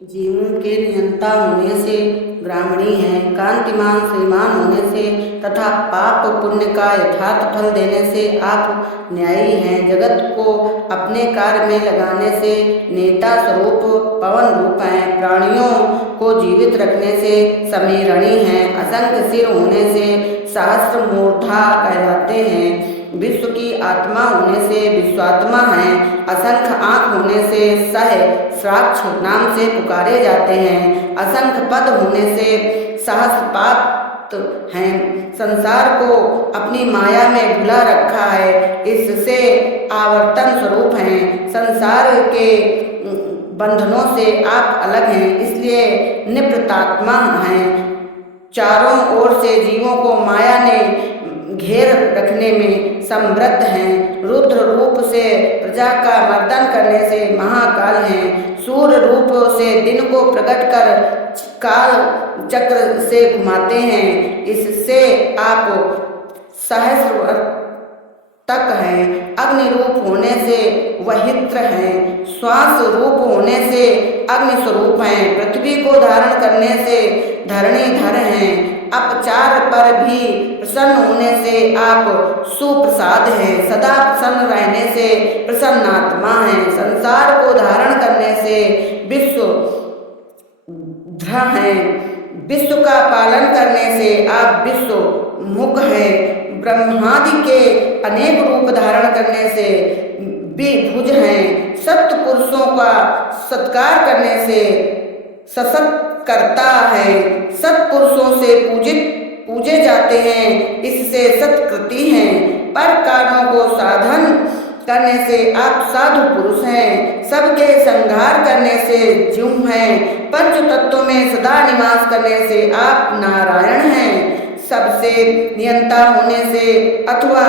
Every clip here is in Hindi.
जीवों के नियंता होने से ग्रामणी हैं, कांतिमान श्रीमान होने से तथा पाप पुण्य का यथार्थ फल देने से आप न्यायी हैं। जगत को अपने कार्य में लगाने से नेता स्वरूप पवन रूप हैं। प्राणियों को जीवित रखने से समीरणी हैं। असंख्य सिर होने से सहस्र मूर्धा कहलाते हैं। विश्व की आत्मा होने से विश्वात्मा हैं। असंख्य आँख होने से सहस्राक्ष नाम से पुकारे जाते हैं। असंख्य पद होने से सहस्रपात हैं। संसार को अपनी माया में भुला रखा है, इससे आवर्तन स्वरूप हैं। संसार के बंधनों से आप अलग हैं, इसलिए निवृत्तात्मा हैं। चारों ओर से जीवों को माया ने घेर रखने में समृद्ध हैं। रुद्र रूप से प्रजा का मर्दन करने से महाकाल हैं। सूर्य रूप से दिन को प्रकट कर काल चक्र से घुमाते हैं, इससे आप सहस्र तक हैं। अग्नि रूप होने से वहित्र हैं। श्वास रूप होने से अग्नि स्वरूप हैं। पृथ्वी को धारण करने से धरणीधर हैं। अपचार पर भी प्रसन्न होने से आप सुप्रसाद हैं। सदा प्रसन्न रहने से प्रसन्नात्मा हैं। संसार को धारण करने से विश्व हैं। विश्व का पालन करने से आप विश्व मुख हैं। ब्रह्मादि के अनेक रूप धारण करने से विभुज हैं। सत्य पुरुषों का सत्कार करने से सशक्त करता है। सत्पुरुषों से पूजे जाते हैं, इससे सत्कृति हैं। पर कारणों को साधन करने से आप साधु पुरुष हैं। सबके संहार करने से ज्युम हैं। पंच तत्वों में सदा निवास करने से आप नारायण हैं। सबसे नियंता होने से अथवा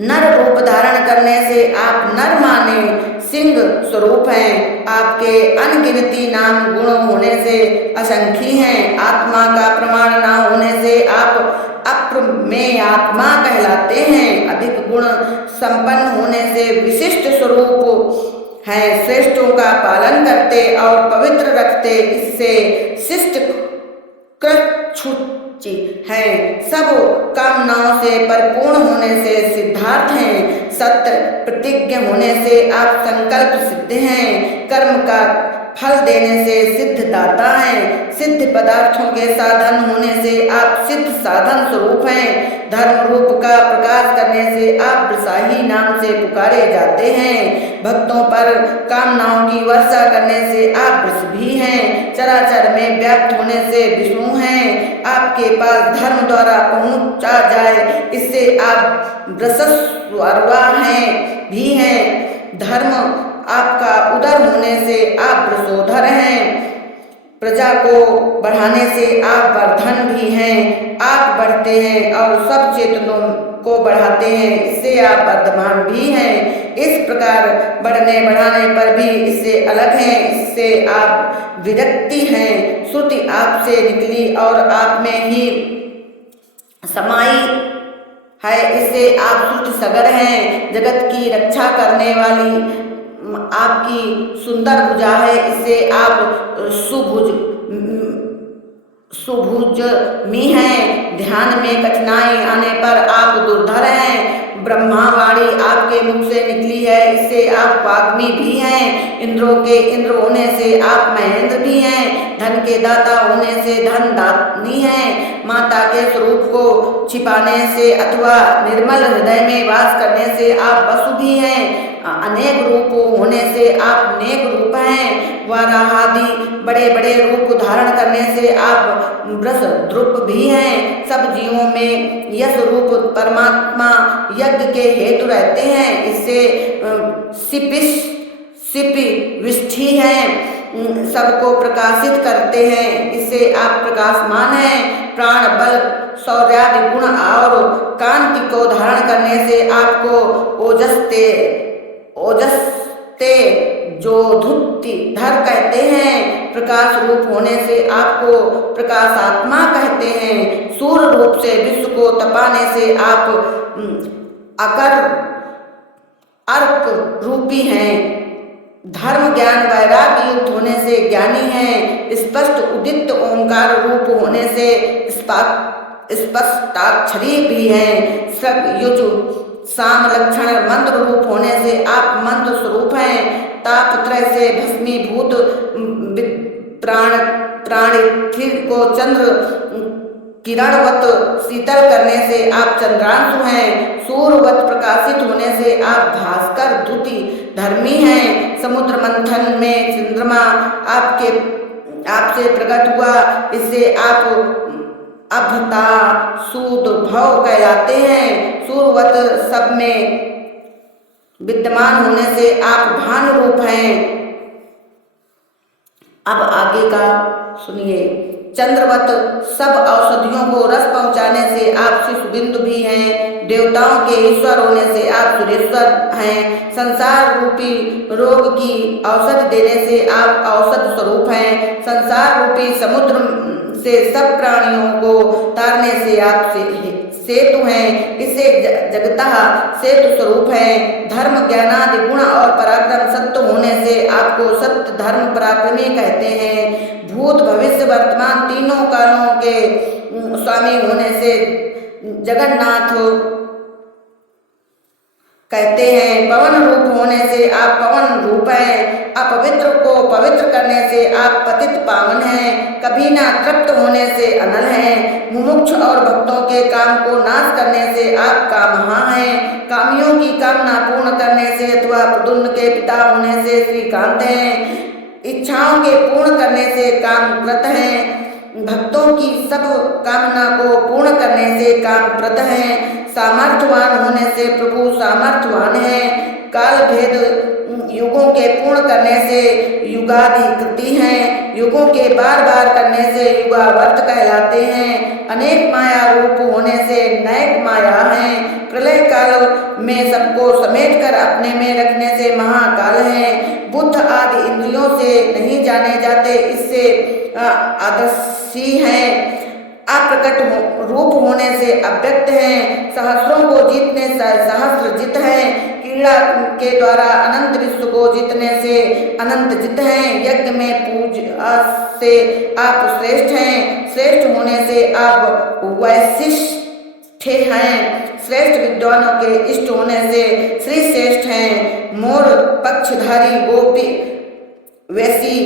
नर रूप धारण करने से आप नर माने सिंह स्वरूप हैं। आपके अनगिनती नाम गुण होने से असंख्य हैं। आत्मा का प्रमाण न होने से आप अप्रमेय आत्मा कहलाते हैं। अधिक गुण संपन्न होने से विशिष्ट स्वरूप हैं। श्रेष्ठों का पालन करते और पवित्र रखते, इससे शिष्ट कृच्छुचि हैं। सब कामनाओं से परिपूर्ण होने से सिद्धार्थ हैं। सत्य प्रतिज्ञ होने से आप संकल्प सिद्ध हैं। कर्म का फल देने से सिद्धदाता हैं। सिद्ध पदार्थों के साधन होने से आप सिद्ध साधन स्वरूप हैं। धर्म रूप का प्रकाश करने से आप वृषाही नाम से पुकारे जाते हैं। भक्तों पर कामनाओं की वर्षा करने से आप वृषभी हैं। चराचर में व्याप्त होने से विष्णु हैं। आपके पास धर्म द्वारा पहुंचा जाए, इससे आप वृषस्वरवा हैं भी हैं। धर्म आपका उदर होने से आप वृषोधर हैं। प्रजा को बढ़ाने से आप वर्धन भी हैं। आप बढ़ते हैं और सब चेतनों को बढ़ाते हैं, इससे आप वर्धमान भी हैं। इस प्रकार बढ़ने बढ़ाने पर भी इससे अलग हैं, इससे आप विरक्ति हैं। श्रुति आपसे निकली और आप में ही समाई है, इससे आप श्रुति सगर हैं। जगत की रक्षा करने वाली आपकी सुंदर भुजा है, इससे आप सुभुज में हैं। ध्यान में कठिनाई आने पर आप दुर्धर हैं। ब्रह्मावाणी आपके मुख से निकली है, इससे आप वाग्मी भी हैं। इंद्रों के इंद्र होने से आप महेंद्र भी हैं। धन के दाता होने से धन दानी हैं। माता के स्वरूप को छिपाने से अथवा निर्मल हृदय में वास करने से आप वसु भी हैं। अनेक रूप होने से आप नेक रूप हैं। वराहादि बड़े बड़े रूप धारण करने से आप वृषद्रुप भी हैं। सब जीवों में यश रूप परमात्मा यज्ञ के हेतु रहते हैं, इससे सिपि विष्ठि हैं। सबको प्रकाशित करते हैं, इससे आप प्रकाशमान हैं। प्राण बल शौर्यादि गुण और कांति को धारण करने से आपको ओजस्ते जोधुति धर कहते हैं। प्रकाश रूप होने से आपको प्रकाशात्मा कहते हैं। सूर्य रूप से विश्व को तपाने से आप अर्क रूपी हैं। धर्म ज्ञान वैराग्य युक्त होने से ज्ञानी हैं। स्पष्ट उदित ओंकार रूप होने से स्पष्टाक्षरी भी हैं। सग युज साम लक्षण मंत्र रूप होने से आप मंत्र स्वरूप हैं। तापत्रय से भस्मीभूत प्राणिथिर को चंद्र किरणवत शीतल करने से आप चंद्रांशु हैं। सूर्यवत प्रकाशित होने से आप भास्कर द्युति धर्मी हैं। समुद्र मंथन में चंद्रमा आपसे प्रकट हुआ, इससे आप अभता सूद भव कहलाते हैं। सूर्यवत सब में विद्यमान होने से आप भानु रूप हैं। अब आगे का सुनिए। चंद्रवत सब औषधियों को रस पहुंचाने से आप शिशुबिंदु भी हैं। देवताओं के ईश्वर होने से आप सुरेश्वर हैं। संसार रूपी रोग की औषधि देने से आप औषध स्वरूप हैं। संसार रूपी समुद्र से सब प्राणियों को तारने से आप सेतु हैं। इसे जगतः सेतु स्वरूप हैं। धर्म ज्ञानादि गुण और पराक्रम सत्य होने से आपको सत्य धर्म पराक्रमी कहते हैं। भूत भविष्य वर्तमान तीनों कालों के स्वामी होने से जगन्नाथ कहते हैं। पवन रूप होने से आप पवन रूप हैं। अपवित्र को पवित्र करने से आप पतित पावन हैं। कभी ना तृप्त होने से अनल हैं। मुमुक्ष और भक्तों के काम को नाश करने से आप कामहा हैं। कामियों की कामना पूर्ण करने से अथवा प्रद्युम्न के पिता होने से श्रीकांत हैं। इच्छाओं के पूर्ण करने से कामकृत हैं। भक्तों की सब कामना को पूर्ण करने से कामप्रद हैं। सामर्थ्यवान होने से प्रभु सामर्थ्यवान है। काल भेद युगों के पूर्ण करने से युगाधिकृति हैं। युगों के बार बार करने से युगावर्त कहलाते हैं। अनेक माया रूप होने से नैक माया हैं। प्रलय काल में सबको समेट कर अपने में रखने से महाकाल हैं। बुद्ध आदि इंद्रियों से नहीं जाने जाते, इससे आदर्शी हैं। अप्रकट रूप होने से अव्यक्त हैं। सहस्रों को जीतने से सहस्रजित हैं। क्रीड़ा के द्वारा अनंत विश्व को जीतने से अनंत जित हैं। यज्ञ में पूजा से आप श्रेष्ठ हैं। श्रेष्ठ होने से आप वैशिष्ठ हैं। श्रेष्ठ विद्वानों के इष्ट होने से श्री श्रेष्ठ हैं। मोर पक्षधारी गोपी वैसी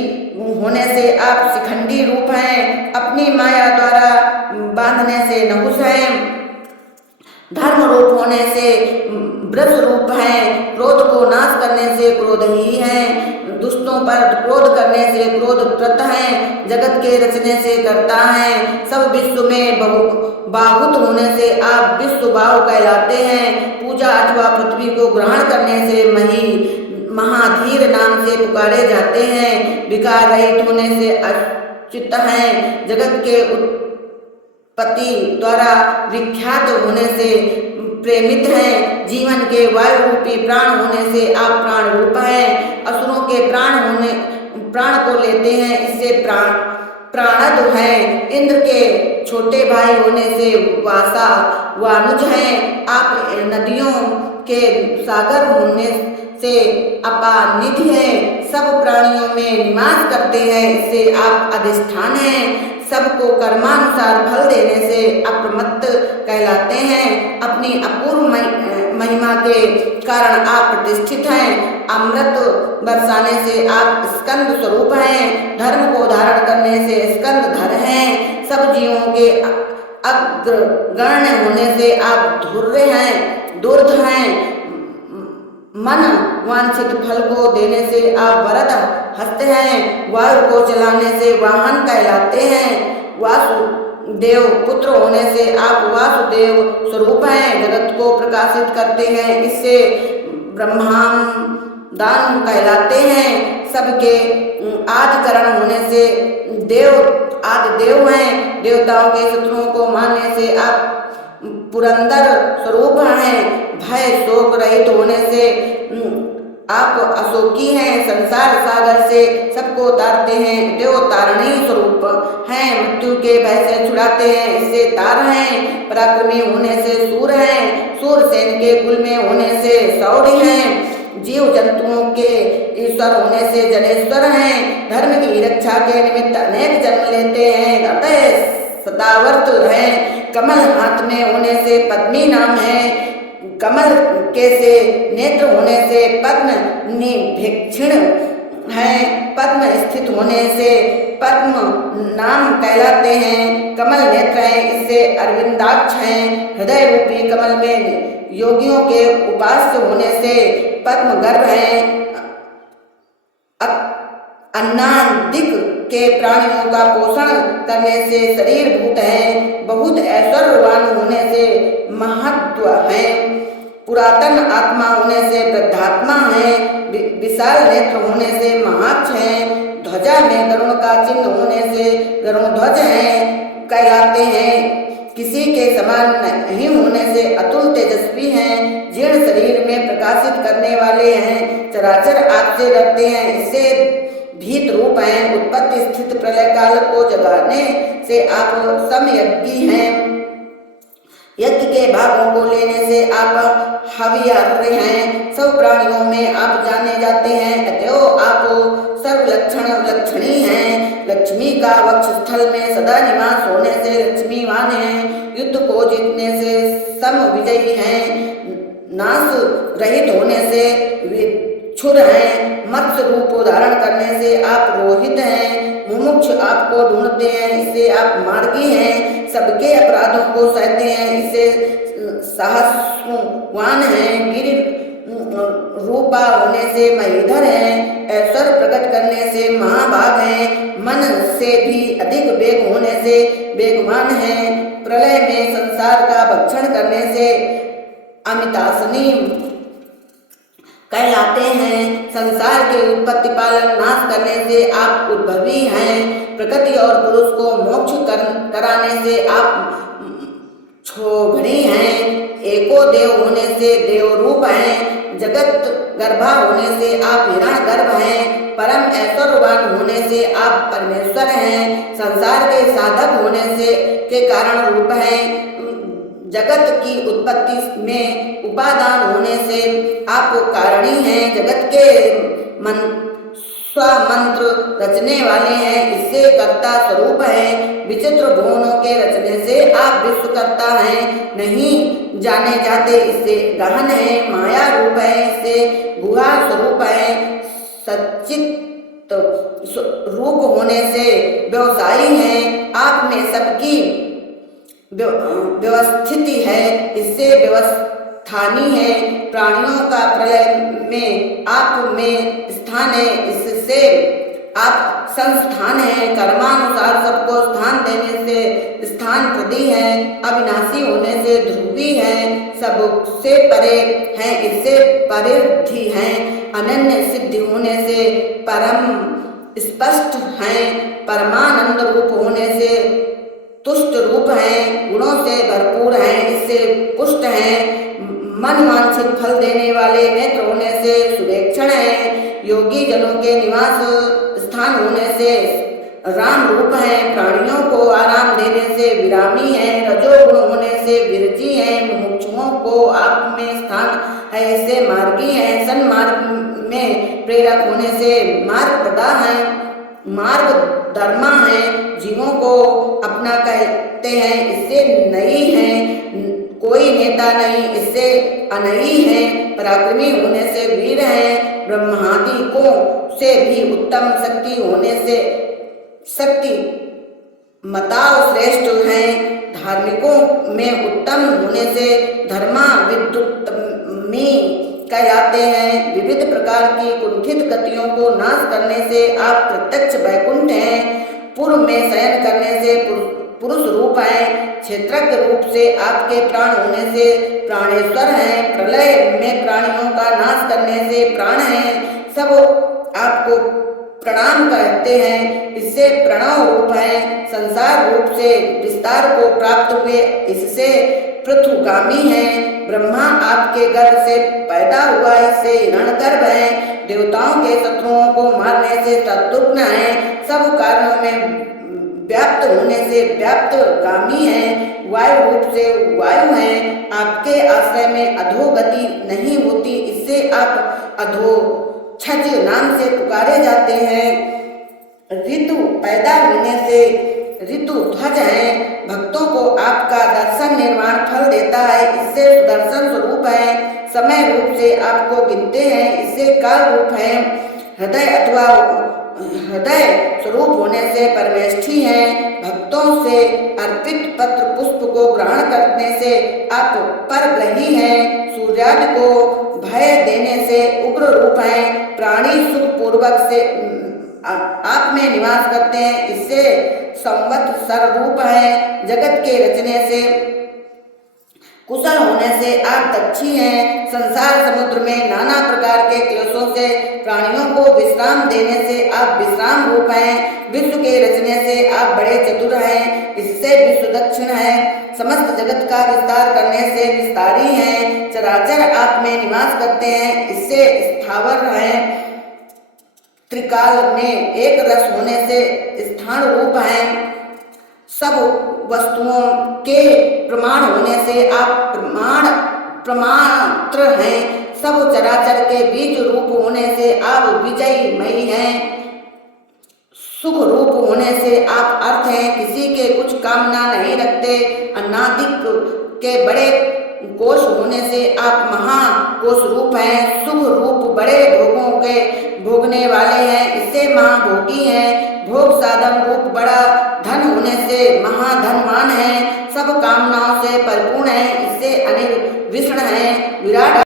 होने से आप शिखंडी रूप हैं। अपनी माया द्वारा बांधने से नहुस हैं। धर्म रूप होने से ब्रज रूप हैं। क्रोध को नाश करने से क्रोध ही हैं। दुष्टों पर क्रोध करने से क्रोध प्रत हैं। जगत के रचने से करता है। सब विश्व में बाहुत होने से आप विश्व बाहु कहलाते हैं। पूजा अथवा पृथ्वी को ग्रहण करने से महाधीर नाम से पुकारे जाते हैं। विकार रहित होने से अच्युत हैं। जगत के उत्पत्ति द्वारा विख्यात होने से प्रेमित हैं। जीवन के वायु रूपी प्राण होने से आप प्राण रूप हैं। असुरों के प्राण को लेते हैं, इससे प्राणद हैं। इंद्र के छोटे भाई होने से वासा वानुज हैं। आप नदियों के सागर होने से अपानिधि हैं। सब प्राणियों में निवास करते हैं, इससे आप अधिष्ठान हैं। सबको कर्मानुसार फल देने से अप्रमत्त कहलाते हैं। अपनी अपूर्व महिमा के कारण आप प्रतिष्ठित हैं। अमृत बरसाने से आप स्कंद स्वरूप हैं। धर्म को धारण करने से स्कंदधर हैं। सब जीवों के अग्रगण्य होने से आप धुर्य हैं, दुर्ध हैं। मन वांछित फल को देने से आप वरद हस्ते हैं। वायु को चलाने से वाहन कहलाते हैं। वासुदेव पुत्र होने से आप वासुदेव स्वरूप हैं। जगत को प्रकाशित करते हैं, इससे ब्रह्मांडान कहलाते हैं। सबके आदिकरण होने से देव आदि देव हैं। देवताओं के शत्रुओं को मारने से आप पुरंदर स्वरूप हैं। भय शोक रहित होने से आप अशोकी हैं। संसार सागर से सबको तारते हैं। देव तारणी स्वरूप हैं। मृत्यु के भय से छुड़ाते हैं, इससे तार हैं। पराक्रमी होने से सूर हैं। सूर सेन के कुल में होने से सौर्य हैं। जीव जंतुओं के ईश्वर होने से जनेश्वर हैं। धर्म की रक्षा के निमित्त अनेक जन्म लेते हैं, अतः सदावर्त हैं। कमल हाथ में होने से पद्मी नाम है। कमल के से नेत्र होने से पद्म निभिक्षिण है। पद्म स्थित होने से पद्म नाम कहलाते हैं। कमल नेत्र है, इससे अरविंदाक्ष हैं। हृदय रूपी कमल में योगियों के उपास्य होने से पद्म गर्भ है। अन्नादिक के प्राणियों का पोषण करने से शरीर भूत है। बहुत ऐश्वर्यवान होने से महत्व है। पुरातन आत्मा होने से वृद्धात्मा है। विशाल नेत्र होने से महाक्ष है। ध्वजा में गरुड़ का चिन्ह होने से गरुड़ध्वज है कहलाते हैं। किसी के समान नहीं होने से अतुल तेजस्वी हैं। जीर्ण शरीर में प्रकाशित करने वाले हैं। चराचर आपसे डरते हैं, इससे भीत रूप हैं। उत्पत्ति स्थित प्रलय काल को जगाने से आप समयज्ञी हैं। यज्ञ के भागों को लेने से आप हवियार्य हैं। सब प्राणियों में आप जाने जाते हैं, अतएव आप सर्वलक्षण लक्षणी हैं। लक्ष्मी का वक्ष स्थल में सदा निवास होने से लक्ष्मीवान हैं। युद्ध को जीतने से सम विजयी हैं। नाश रहित होने से विक्षुर हैं। मत्स्य रूप धारण करने से आप रोहित हैं। मुमुक्ष आपको ढूंढते हैं, इससे आप मार्गी हैं। सबके अपराधों को सहते हैं, इससे साहसवान हैं। गिरि रूपा होने से महीधर हैं। ऐश्वर्य प्रकट करने से महाभाग हैं। मन से भी अधिक वेग होने से वेगवान हैं। प्रलय में संसार का भक्षण करने से अमितासनी कहलाते हैं। संसार के उत्पत्ति पालन नाश करने से आप उद्भवी हैं। प्रकृति और पुरुष को मोक्ष कराने से आप क्षोभणी हैं। एको देव होने से देव रूप हैं। जगत गर्भा होने से आप हिरण गर्भ हैं। परम ऐश्वर्यवान होने से आप परमेश्वर हैं। संसार के साधक होने से के कारण रूप हैं। जगत की उत्पत्ति में उपादान होने से आप कारणी हैं। जगत के स्वमंत्र रचने वाले हैं, इससे कर्ता स्वरूप है। विचित्र भुवनों के रचने से आप विश्वकर्ता हैं। नहीं जाने जाते, इससे गहन है। माया रूप है, इससे गुहा स्वरूप है। सच्चित रूप होने से व्यवसायी हैं। आप में सबकी व्यवस्थिति है, इससे व्यवस्थानी है। प्राणियों का प्रलय में आप में स्थान है, इससे आप संस्थान है। कर्मानुसार सबको स्थान देने से स्थान प्रति है। अविनाशी होने से ध्रुवी है। सबसे परे हैं, इससे परिधि हैं। अनन्य सिद्धि होने से परम स्पष्ट हैं। परमानंद रूप होने से तुष्ट रूप हैं। गुणों से भरपूर हैं, इससे पुष्ट हैं। मन वांछित फल देने वाले नेत्र होने से सुवेक्षण हैं। योगी जनों के निवास स्थान होने से राम रूप हैं। प्राणियों को आराम देने से विरामी हैं। रजोगुण होने से विरजी हैं। मुमुक्षुओं को आप में स्थान है, इससे मार्गी हैं। सन्मार्ग में प्रेरक होने से मार्ग प्रदा हैं। मार्ग धर्मा है। जीवों को अपना कहते हैं, इससे नई है। कोई नेता नहीं, इससे अनई है। पराक्रमी होने से वीर हैं। ब्रह्मादिकों से भी उत्तम शक्ति होने से शक्ति मताव श्रेष्ठ हैं। धार्मिकों में उत्तम होने से धर्मा विद्युत्तमी कहलाते हैं। विविध प्रकार की कुंठित गतियों को नाश करने से आप प्रत्यक्ष वैकुंठ हैं। पूर्व में शयन करने से पुरुष रूप हैं। क्षेत्रज्ञ रूप से आपके प्राण होने से प्राणेश्वर हैं। प्रलय में प्राणियों का नाश करने से प्राण हैं। सब आपको प्रणाम करते हैं, इससे प्रणव रूप है। संसार रूप से विस्तार को प्राप्त हुए, इससे पृथुगामी हैं। ब्रह्मा आपके गर्भ से पैदा हुआ, इससे हिरण्यगर्भ है। देवताओं के शत्रुओं को मारने से शत्रुघ्न है। सब कार्यों में व्याप्त होने से व्याप्तगामी हैं, वायु रूप से वायु हैं। आपके आश्रय में अधोगति नहीं होती, इससे आप अधोक्षज नाम से पुकारे जाते हैं। ऋतु पैदा होने से ऋतु ध्वज हैं, भक्तों को आपका दर्शन निर्माण फल देता है, इससे सुदर्शन स्वरूप है। समय रूप से आपको गिनते हैं, इससे काल रूप है। हृदय अथवा हृदय स्वरूप होने से परमेष्ठी हैं, भक्तों से अर्पित पत्र पुष्प को ग्रहण करने से आप परग्रही हैं। सूर्यादि को भय देने से उग्र रूप हैं, प्राणी सुख पूर्वक से आप में निवास करते हैं, इससे संवत्सर रूप है। जगत के रचने से कुशल होने से आप दक्षी हैं। संसार समुद्र में नाना प्रकार के क्लेशों से प्राणियों को विश्राम देने से आप विश्राम रूप हैं। विश्व के रचने से आप बड़े चतुर हैं, इससे विश्व दक्षिण है। समस्त जगत का विस्तार करने से विस्तारी हैं। चराचर आप में निवास करते हैं, इससे स्थावर हैं। त्रिकाल में एक रस होने से स्थान रूप हैं। सब वस्तुओं के प्रमाण होने से आप प्रमात्र हैं। सब चराचर के बीज रूप होने से आप विजयमयी हैं। सुख रूप होने से आप अर्थ हैं, किसी के कुछ कामना नहीं रखते। अनादिक के बड़े कोश होने से आप महाकोश रूप हैं। सुख रूप बड़े भोगों के भोगने वाले हैं, इससे महाभोगी हैं। भोग साधन रूप बड़ा धन होने से महाधनवान है। सब कामनाओं से परिपूर्ण है,